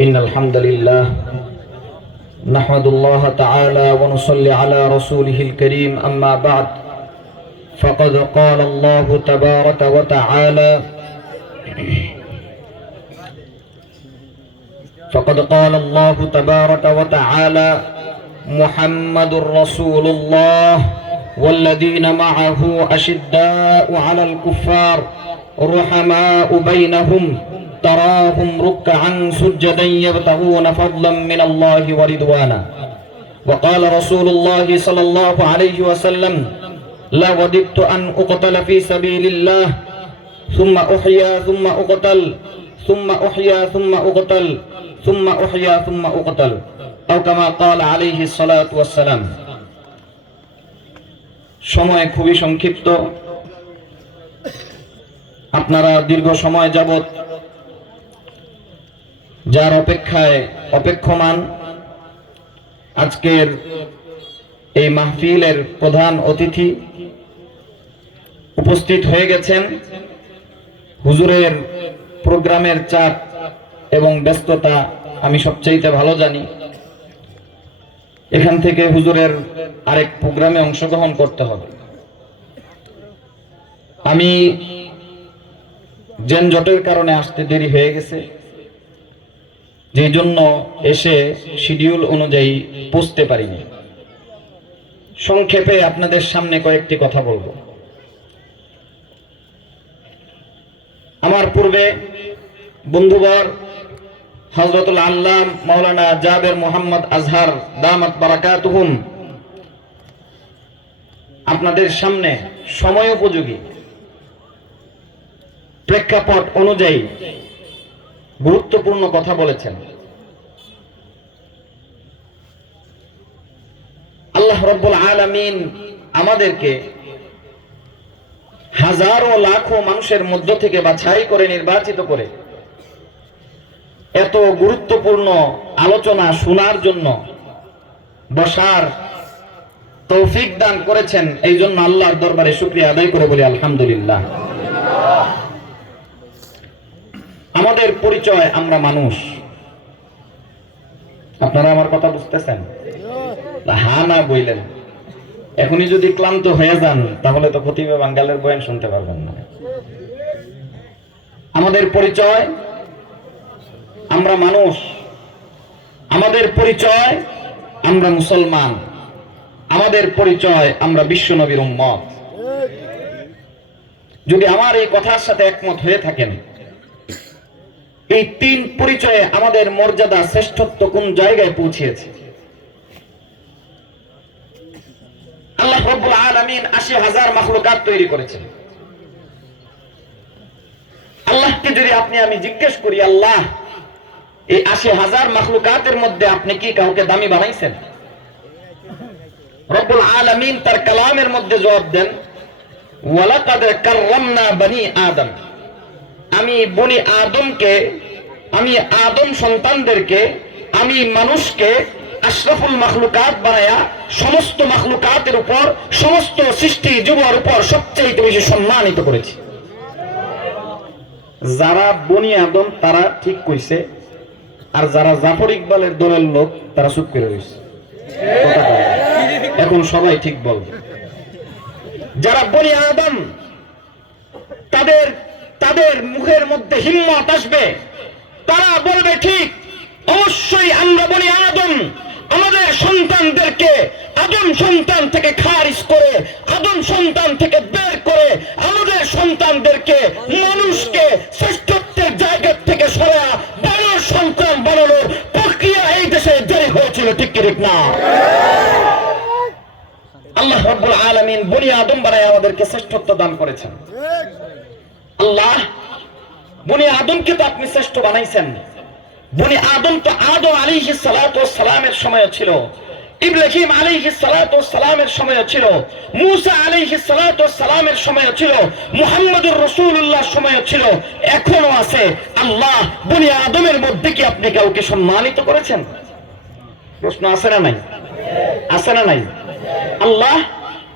إن الحمد لله نحمد الله تعالى ونصلي على رسوله الكريم أما بعد فقد قال الله تبارك وتعالى فقد قال الله تبارك وتعالى محمد رسول الله والذين معه أشداء على الكفار. رحماء بينهم تراهم ركعا سجدا يبتغون فضلا من الله ورضوانا وقال رسول الله صلى الله عليه وسلم لوددت أن أقتل في سبيل الله ثم أحيا ثم أقتل ثم أحيا ثم أقتل ثم أحيا ثم أقتل أو كما قال عليه الصلاة والسلام সময় খুবই সংক্ষিপ্ত আপনারা দীর্ঘ সময় যাবত যার অপেক্ষায় অপেক্ষমান আজকের এই মাহফিলের প্রধান অতিথি উপস্থিত হয়ে গেছেন। হুজুরের প্রোগ্রামের চাপ এবং ব্যস্ততা আমি সবচাইতে ভালো জানি। এখান থেকে হুজুরের আরেক প্রোগ্রামে অংশগ্রহণ করতে হবে। আমি যানজটের কারণে আসতে দেরি হয়ে গেছে। যে জন্য এসে শিডিউল অনুযায়ী পৌঁছতে পারিনি। সংক্ষেপে আপনাদের সামনে কয়েকটি কথা বলব। আমার পূর্বে বন্ধুবর হজরতুল আল্লাহ মৌলানা জাবের মোহাম্মদ আজহার দামাত বারাকাতুহুম, আপনাদের সামনে সময় উপযোগী। প্রেক্ষাপট অনুযায়ী গুরুত্বপূর্ণ কথা বলেছেন। আল্লাহ রব্বুল আলামিন আমাদেরকে হাজারো লাখো মানুষের মধ্য থেকে বাছাই করে নির্বাচিত করে এত গুরুত্বপূর্ণ আলোচনা শোনার জন্য বসার তৌফিক দান করেছেন। এই জন্য আল্লাহর দরবারে শুক্রিয়া আদায় করে বলি আলহামদুলিল্লাহ। আমাদের পরিচয় আমরা মানুষ। আপনারা আমার কথা বুঝতেছেন? হা না বইলেন। এখনই যদি ক্লান্ত হয়ে যান, তাহলে তো খতিবে বাঙ্গালের বয়ান শুনতে পারবেন না। আমাদের পরিচয় আমরা মানুষ। আমাদের পরিচয় আমরা মুসলমান। আমাদের পরিচয় আমরা বিশ্ব নবীর উম্মত। যদি আমার এই কথার সাথে একমত হয়ে থাকেন এই তিন পরিচয়ে আমাদের মর্যাদা শ্রেষ্ঠত্ব কোন জায়গায় পৌঁছিয়েছে? আল্লাহ রব্বুল আলামিন আশি হাজার মাখলুকাত তৈরি করেছেন। আল্লাহকে যদি আপনি আমি জিজ্ঞেস করি, আল্লাহ, এই আশি হাজার মাখলুকাতের মধ্যে আপনি কি কাউকে দামি বানাইছেন? রব্বুল আলামিন তার কালামের মধ্যে জবাব দেন, ওয়ালাকাদ কাররামনা বনি আদম। আমি বনি আদমকে, আমি আদম সন্তানদেরকে, আমি মানুষকে আশরাফুল মাখলুকাত বানায়া সমস্ত মাখলুকাতের উপর, সমস্ত সৃষ্টি যুবর উপর সবচেয়ে বেশি সম্মানিত করেছি। যারা বনি আদম, তারা ঠিক কইছে, আর যারা জাফর ইকবালের দলের লোক, তারা চুপ করে রয়েছে এখন সবাই ঠিক বলবে। যারা বনি আদম, তাদের তাদের মুখের মধ্যে হিম্মত আসবে। তারা বলবে, ঠিক, অবশ্যই আমরা বলি আদম, আমাদের সন্তানদেরকে আদম সন্তান থেকে খারিজ করে, আদম সন্তান থেকে বের করে আমাদের সন্তানদেরকে মানুষকে শ্রেষ্ঠত্বের জায়গা থেকে সরা, বানর সন্তান বানানোর প্রক্রিয়া এই দেশে জারি হয়েছিল। ঠিক ঠিক না? আল্লাহ রব্বুল আলামিন বনি আদম বানায় আমাদেরকে শ্রেষ্ঠত্ব দান করেছেন। আল্লাহ, বনি আদমকে তো আপনি শ্রেষ্ঠ বানাইছেন। বনি আদম তো আদম আলিহি সালামের সময় ছিল। ইব্রাহিম আলাইহি সালামের সময় ছিল। মুসা আলাইহি সালামের সময় ছিল। মুহাম্মদুর রাসূলুল্লাহ সময় ছিল। এখনও আছে। আল্লাহ বনি আদমের মধ্যে কি আপনি কাউকে সম্মানিত করেছেন? প্রশ্ন আছে না নাই? আছে না নাই? আল্লাহ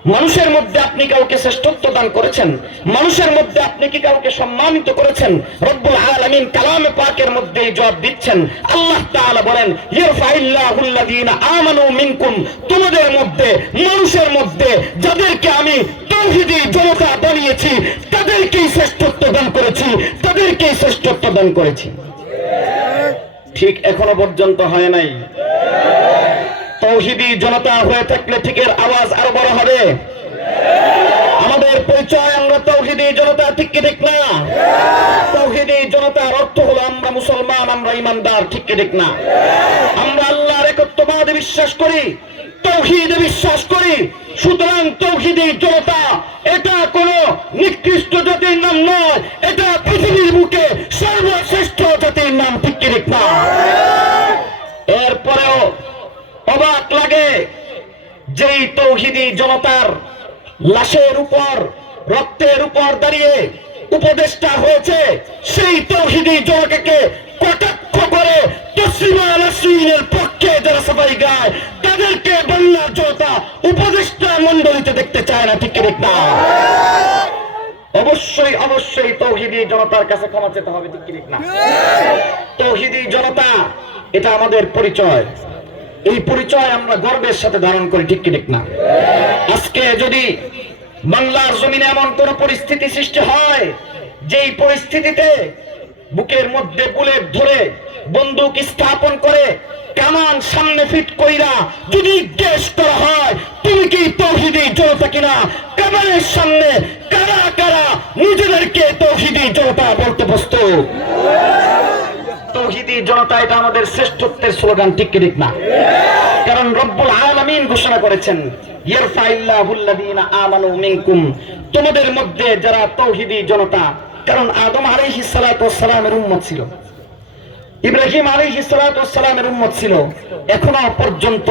মানুষের মধ্যে আপনি কাউকে শ্রেষ্ঠত্ব দান করেছেন, মানুষের মধ্যে আপনি কি কাউকে সম্মানিত করেছেন? রব্বুল আলামিন কালামে পাকের মধ্যে জবাব দিচ্ছেন। আল্লাহ তাআলা বলেন ইরফাইল্লাহুল্লাযীনা আমানু মিনকুম তোমাদের মধ্যে, মানুষের মধ্যে যাদেরকে আমি তৌহিদি জনতা বানিয়েছি, তাদেরকেই শ্রেষ্ঠত্ব দান করেছি, তাদেরকেই শ্রেষ্ঠত্ব দান করেছি। ঠিক এখনও পর্যন্ত হয় নাই। তৌহিদি জনতা হয়ে থাকলে ঠিকের আওয়াজ আরও বড় হবে। আমাদের পরিচয় আমরা তৌহিদি জনতা, ঠিক কি ঠিক না? তৌহিদি জনতার অর্থ হলো আমরা মুসলমান, আমরা ইমানদার, ঠিক কি ঠিক না? আমরা আল্লাহর একত্ববাদে বিশ্বাস করি, তৌহিদে বিশ্বাস করি, সুতরাং তৌহিদি জনতা এটা কোন নিকৃষ্ট জাতির নাম নয়, এটা পৃথিবীর বুকে সর্বশ্রেষ্ঠ জাতির নাম, ঠিক কি ঠিক না? এরপরেও অবাক লাগে যেই তৌহিদি জনতার লাশের উপর রক্তের উপর দাঁড়িয়ে উপদেষ্টা হয়েছে সেই তৌহিদি জনতাকে কটাক্ষ করে তসলিমা পক্ষে যারা সবাই গায় তাদেরকে বাংলার জনতা উপদেষ্টা মন্ডলীতে দেখতে চায় না ঠিক ঠিক না? অবশ্যই অবশ্যই তৌহিদি জনতার কাছে ক্ষমা চেতে হবে ঠিক ঠিক না? তৌহিদি জনতা এটা আমাদের পরিচয়। এই পরিচয় আমরা গর্বের সাথে ধারণ করি, ঠিক ঠিক না? আজকে যদি বাংলার জমিনে এমন কোন পরিস্থিতি সৃষ্টি হয়, যেই পরিস্থিতিতে বুকের মধ্যে বুলেট ধরে বন্দুক স্থাপন করে কামান সামনে ফিট কইরা যদি জিজ্ঞেস করা হয়, তুমি কি তৌহিদি জনতা কিনা? কামানের সামনে কারা কারা নিজেদেরকে তৌহিদি জনতা বলতে প্রস্তুত? তৌহিদি জনতা, এটা আমাদের শ্রেষ্ঠত্বের স্লোগান, ঠিক ঠিক না? কারণ রব্বুল আলামিন ঘোষণা করেছেন আমানু মিনকুম, তোমাদের মধ্যে যারা তৌহিদি জনতা, কারণ আদম আলাইহিস সালাতু সালামের উম্মত ছিল, ইব্রাহিম আলাইহিস সালাতু সালামের উম্মত ছিল, এখনও পর্যন্ত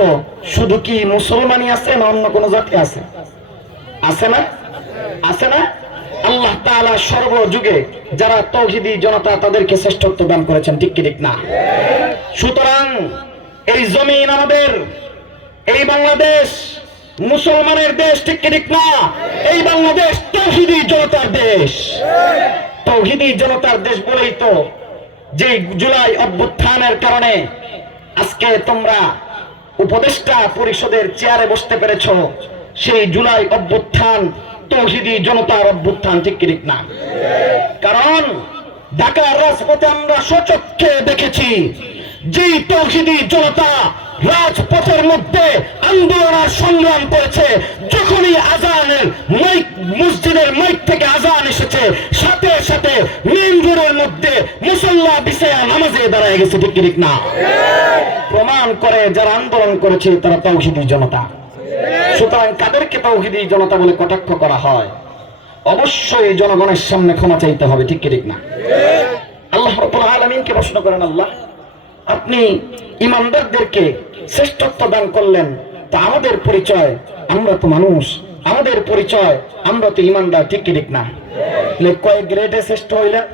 শুধু কি মুসলমানই আছে না অন্য কোন জাতি আছে? আছে না? আছে না? আল্লাহ তাআলা সর্বযুগে যারা তৌহিদি জনতা তাদেরকে শ্রেষ্ঠত্ব দান করেছেন, ঠিক কি, ঠিক না? সুতরাং এই জমিন আমাদের, এই বাংলাদেশ মুসলমানের দেশ, ঠিক কি, ঠিক না? এই বাংলাদেশ তৌহিদি জনতার দেশ। তৌহিদি জনতার দেশ বলেই তো যে জুলাই অভ্যুত্থানের কারণে আজকে তোমরা উপদেষ্টা পরিষদের চেয়ারে বসতে পেরেছ, সেই জুলাই অভ্যুত্থান তৌহিদি জনতার অভ্যুত্থান ঠিক ঠিক না? কারণ ঢাকার রাজপথে আমরা সচক্ষে দেখেছি যেই তৌহিদি জনতা রাজপথের মধ্যে আন্দোলন আর সংগ্রাম করেছে, যখনই আজানের মাইক, মসজিদের মাইক থেকে আজান এসেছে, সাথে সাথে মেন রোডের মধ্যে মুসল্লা বিষয়ে নামাজে দাঁড়ায় গেছে, ঠিক ঠিক না? প্রমাণ করে যারা আন্দোলন করেছে, তারা তৌহিদি জনতা। সুতরাং কাদেরকে তৌহিদি জনতা বলে কটাক্ষ করা হয়? অবশ্যই জনগণের সামনে ক্ষমা চাইতে হবে, ঠিক ঠিক না? আল্লাহ রাব্বুল আলামিনকে প্রশ্ন করেন, আল্লাহ, আপনি ইমানদারদেরকে শ্রেষ্ঠত্ব দান করলেন, তা আমাদের পরিচয়, আমরা তো মানুষ। আমাদের পরিচয়, আমরা তো ইমানদার, ঠিক ঠিক না? কয়েক গ্রেডে শ্রেষ্ঠ হইলেন?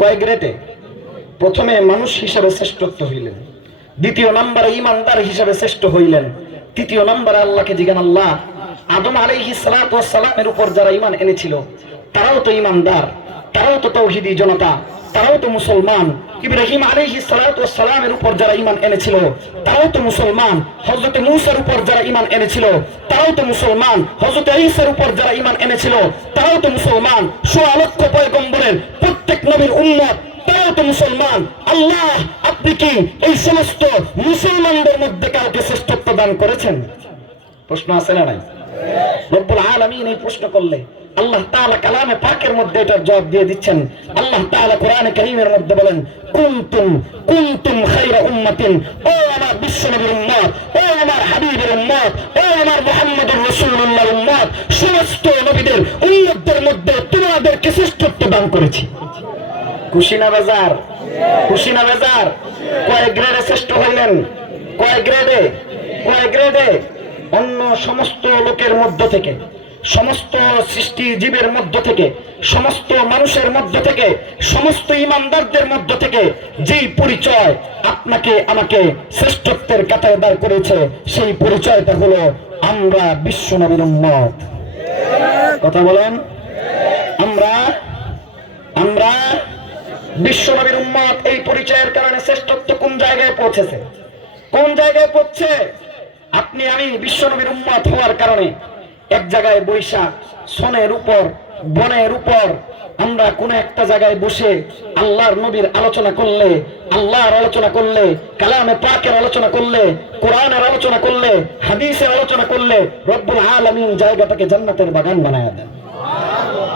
কয়েক গ্রেডে? প্রথমে মানুষ হিসাবে শ্রেষ্ঠত্ব হইলেন। দ্বিতীয় নম্বরে ইমানদার হিসাবে শ্রেষ্ঠ হইলেন। তৃতীয় নম্বরে আল্লাহকে জিজ্ঞান আল্লাহ, আদম আলাইহি সালামের উপর যারা ইমান এনেছিল, তারাও তো ইমানদার তারাও তো তৌহিদি জনতা, তারাও তো মুসলমান। ইব্রাহিম আলাইহি সালামের উপর যারা ইমান এনেছিল, তারাও তো মুসলমান। হযরত মূসার উপর যারা ইমান এনেছিল, তারাও তো মুসলমান। হযরত ঈসার উপর যারা ইমান এনেছিল, তারাও তো মুসলমান। সোয়া লক্ষ পয়গম্বরের প্রত্যেক নবীর উম্মত তারাও মুসলমান, আল্লাহ আপনি কি এই সমস্ত মুসলমানদের মধ্যে কাউকে শ্রেষ্ঠত্ব দান করেছেন? প্রশ্ন আছে না নাই? রব্বুল আলামিন এই প্রশ্ন করলে আল্লাহ তাআলা কালামে পাকের মধ্যে এটার জবাব দিয়ে দিচ্ছেন। আল্লাহ তাআলা কোরআনে কারীমের মধ্যে বলেন, কুনতুম কুনতুম খায়রা উম্মাতিন, ও আমার বিশ্বনবীর উম্মত ও আমার হাবিবের উম্মত ও আমার মুহাম্মদুর রাসূলুল্লাহর উম্মত সমস্ত নবীদের উম্মতদের মধ্যে তোমাদেরকে শ্রেষ্ঠত্ব দান করেছি। কুশিনা বাজার। কুশিনা বাজার, কয় গ্রেডে শ্রেষ্ঠ হইলেন? কয় গ্রেডে কয় গ্রেডে অন্য সমস্ত লোকের মধ্য থেকে, সমস্ত সৃষ্টি জীবের মধ্য থেকে, সমস্ত মানুষের মধ্য থেকে, সমস্ত ইমানদারদের মধ্য থেকে যেই পরিচয় আপনাকে, আমাকে শ্রেষ্ঠত্বের কাতারে দাঁড় করেছে সেই পরিচয়টা হলো আমরা বিশ্ব নবীর উম্মত। কথা বলেন? আমরা আমরা বিশ্ব নবীর উম্মত এই পরিচয়ের কারণে শ্রেষ্ঠত্ব কোন জায়গায় পৌঁছেছে? কোন জায়গায় পৌঁছে? আপনি, আমি বিশ্ব নবীর উম্মত হওয়ার কারণে এক জায়গায় বৈশা সনের উপর, বনের উপর আমরা কোন একটা জায়গায় বসে আল্লাহর নবীর আলোচনা করলে, আল্লাহর আলোচনা করলে, কালামে পাকের আলোচনা করলে, কোরআনের আলোচনা করলে, হাদিসের আলোচনা করলে রব্বুল আলামিন জায়গাটাকে জান্নাতের বাগান বানায় দেন।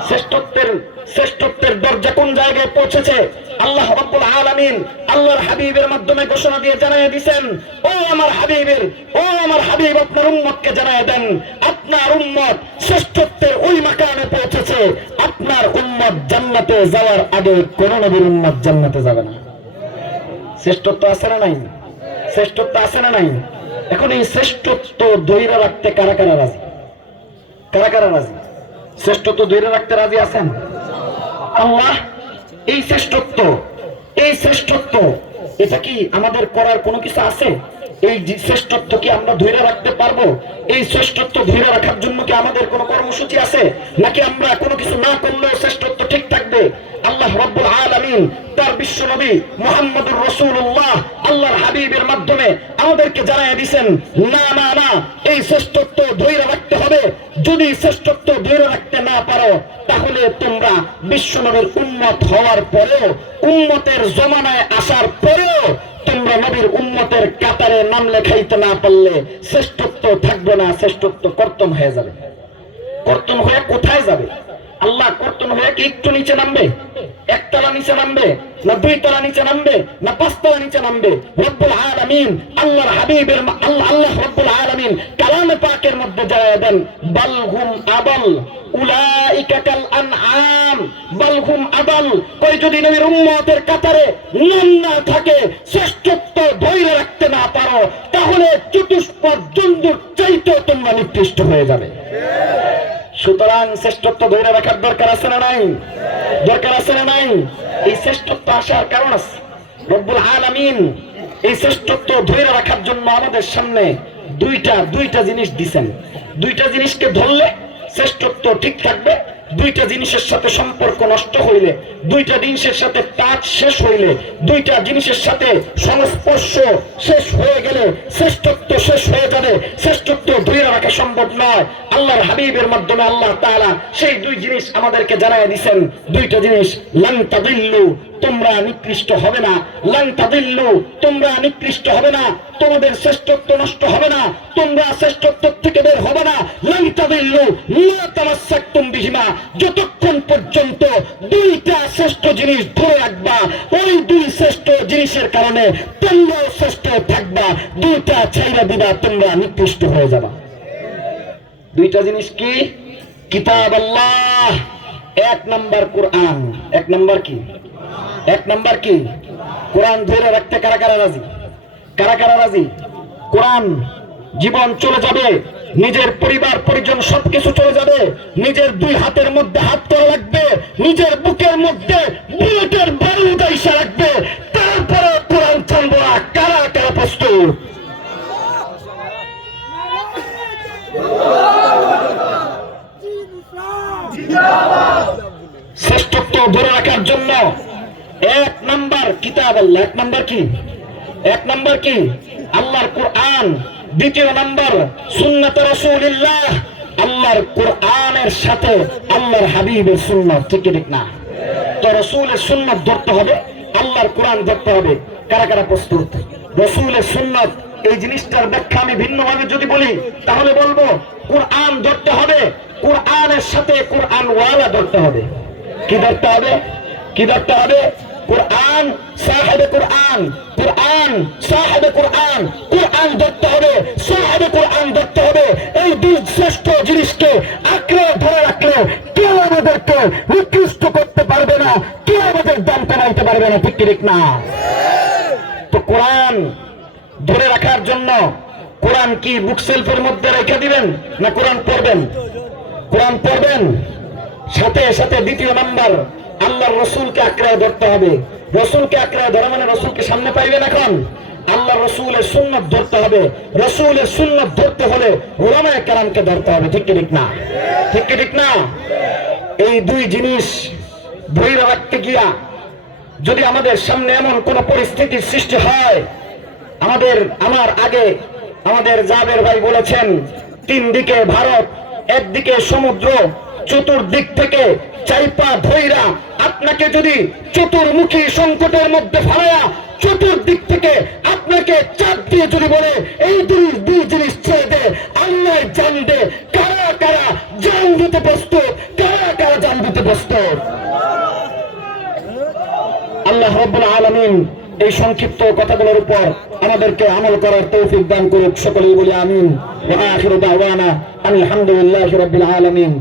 শ্রেষ্ঠত্বের শ্রেষ্ঠত্বের দরজা কোন জায়গায় পৌঁছেছে? আল্লাহ রাব্বুল আলামিন আল্লাহর হাবিবের মাধ্যমে ঘোষণা দিয়ে জানিয়ে দিবেন ও আমার হাবিবের, ও আমার হাবিব, আপনার উম্মতকে জানিয়ে দেন, আপনার উম্মত শ্রেষ্ঠত্বের ওই মাকামে পৌঁছেছে, আপনার উম্মত জান্নাতে যাওয়ার আগে কোন নবীর উম্মত জান্নাতে যাবে না। শ্রেষ্ঠত্ব আছে না নাই? শ্রেষ্ঠত্ব আছে না নাই? এখন এই শ্রেষ্ঠত্ব ধৈর্য রাখতে কারা কারা রাজি? কারা কারা রাজি? শ্রেষ্ঠত্ব ধরে রাখতে রাজি আছেন? আল্লাহ, এই শ্রেষ্ঠত্ব এই শ্রেষ্ঠত্ব, এটা কি আমাদের করার কোনো কিছু আছে? এই শ্রেষ্ঠত্ব কি আমরা ধরে রাখতে পারব? এই শ্রেষ্ঠত্ব ধরে রাখার জন্য কি আমাদের কোনো কর্মসূচি আছে? নাকি আমরা কোনো কিছু না করলেও শ্রেষ্ঠত্ব ঠিক থাকবে? আল্লাহ রব্বুল আলামিন তার বিশ্ব নবী মোহাম্মদুর রসুল্লাহ আল্লাহর হাবিবের মাধ্যমে আমাদেরকে জানাই দিছেন, না না না, এই শ্রেষ্ঠত্ব ধৈর্য রাখতে হবে। যদি শ্রেষ্ঠত্ব ধৈর্য রাখতে না পারো, তাহলে তোমরা বিশ্ব নবীর উন্মত হওয়ার পরেও উন্মতের জমানায় আসার পরেও তোমরা নবীর উন্মতের কাতারে নাম লেখাইতে না পারলে শ্রেষ্ঠত্ব থাকবে না, শ্রেষ্ঠত্ব কর্তন হয়ে যাবে। কর্তন হয়ে কোথায় যাবে? আল্লাহ কর্তন হয়ে কি একটু নিচে নামবে? একতলা নিচে নামবে? না দুই তলা নিচে নামবে? না পাঁচতলা নিচে নামবে? রব্বুল আলামিন আল্লাহর হাবিবের আল্লাহ আল্লাহ রব্বুল আলামিন কালামে পাকের মধ্যে জানায় দেন বালহুম আবাল রাখতে না পারো, তাহলে চতুষ্পদ তোমরা নিকৃষ্ট হয়ে যাবে। সুতরাং শ্রেষ্ঠত্ব ধরে রাখার দরকার আছে না নাই? দরকার আছে না নাই? এই শ্রেষ্ঠত্ব আসার কারণ আছে। রব্বুল আলামিন এই শ্রেষ্ঠত্ব ধরে রাখার জন্য আমাদের সামনে দুইটা দুইটা জিনিস দিছেন। দুইটা জিনিসকে ধরলে শ্রেষ্ঠত্ব ঠিক থাকবে, দুইটা জিনিসের সাথে সম্পর্ক নষ্ট হইলে, দুইটা জিনিসের সাথে টাচ শেষ হইলে, দুইটা জিনিসের সাথে সংস্পর্শ শেষ হয়ে গেলে, শ্রেষ্ঠত্ব শেষ হয়ে যাবে। শ্রেষ্ঠত্ব ধরে রাখা সম্ভব নয়। আল্লাহর হাবিবের মাধ্যমে আল্লাহ তাআলা সেই দুই জিনিস আমাদেরকে জানাই দিছেন। দুইটা জিনিস, লান তাদিল্লু, তোমরা নিকৃষ্ট হবে না। লান তাদিল্লু, তোমরা নিকৃষ্ট হবে না। তোমাদের শ্রেষ্ঠত্ব নষ্ট হবে না, তোমরা শ্রেষ্ঠত্ব থেকে বের হবে না। যতক্ষণ পর্যন্ত দুইটা শ্রেষ্ঠ জিনিস ধরে রাখবা, ওই দুই শ্রেষ্ঠ জিনিসের কারণে তোমরাও শ্রেষ্ঠ থাকবা, দুইটা ছাইরা দিবা, তোমরা নিকৃষ্ট হয়ে যাবা। দুইটা জিনিস কি? কিতাব আল্লাহ, এক নাম্বার কোরআন। এক নাম্বার কি? এক নাম্বার কি? কোরআন ধরে রাখতে কারা কারা রাজি? কারা কারা রাজি? কোরআন, জীবন চলে যাবে, নিজের পরিবার, পরিজন সবকিছু চলে যাবে, নিজের দুই হাতের মধ্যে হাত করা লাগবে, নিজের বুকের মধ্যে বুলেটের বারুদ আইসা রাখবে তারপরে কোরআন চলবো না, কারা কারা প্রস্তুত? শ্রেষ্ঠত্ব ধরে রাখার জন্য এক নাম্বার কিতাব এক নাম্বার কি? এক নাম্বার কি? আল্লাহর কোরআন। দ্বিতীয় নাম্বার, সুন্নাত রাসূলুল্লাহ। আল্লাহর কোরআনের সাথে আল্লাহর হাবিবের সুন্নাত, ঠিক ঠিক না? তো রসুলের সুন্নাত ধরতে হবে, আল্লাহর কোরআন ধরতে হবে। কারা কারা প্রস্তুত? রসুলের সুন্নত, এই জিনিসটার ব্যাখ্যা আমি ভিন্নভাবে যদি বলি, তাহলে বলব, কোরআন ধরতে হবে, কোরআনের সাথে কোরআন ওয়ালা ধরতে হবে। কি ধরতে হবে? কি ধরতে হবে? কোরআন, সাহেবে কোরআন কোরআন, সাহেবে কোরআন কোরআন ধরতে হবে, সাহেবে কোরআন ধরতে হবে। এই দুই শ্রেষ্ঠ জিনিসকে আঁকড়ে, ধরে রাখলে কেউ আমাদেরকে নিকৃষ্ট করতে পারবে না, কেউ আমাদের দাম কমাইতে পারবে না, ঠিক ঠিক না? তো কোরআন ধরে রাখার জন্য কোরআন কি বুক সেলফের মধ্যে রেখে দিবেন, না কোরআন পড়বেন? কোরআন পড়বেন? সাথে সাথে দ্বিতীয় নাম্বার আল্লাহর রসুলকে আঁকড়ায় ধরতে হবে। রসুলকে আঁকড়ায় ধরা মানে রসুলকে সামনে পাইবেন এখন? আল্লাহ রসুলের সুন্নত ধরতে হবে। রসুলের সুন্নত ধরতে হলে ওলামায় কেরামকে ধরতে হবে। ঠিক ঠিক না? ঠিক ঠিক না? এই দুই জিনিস ধরে রাখতে গিয়া যদি আমাদের সামনে এমন কোন পরিস্থিতির সৃষ্টি হয়, আমাদের, আমার আগে আমাদের জাবের ভাই বলেছেন তিন দিকে ভারত, একদিকে সমুদ্র, চতুর্দিক থেকে আপনাকে যদি চতুর্মুখী সংকটের মধ্যে ফেলায়া চতুর্দিক থেকে আপনাকে চাপ দিয়ে যদি বলে, এই দুই দুই জিনিস ছেড়ে দে আল্লাহ জান দে, কারা কারা জান দিতে প্রস্তুত, কারা কারা জান দিতে প্রস্তুত? আল্লাহ রব্বুল আলামিন এই সংক্ষিপ্ত কথাগুলোর উপর আমাদেরকে আমল করার তৌফিক দান করুক। সকলেই বলি আমিন। ওয়া আখিরু দাওয়ানা আলহামদুলিল্লাহি রাব্বিল আলামিন।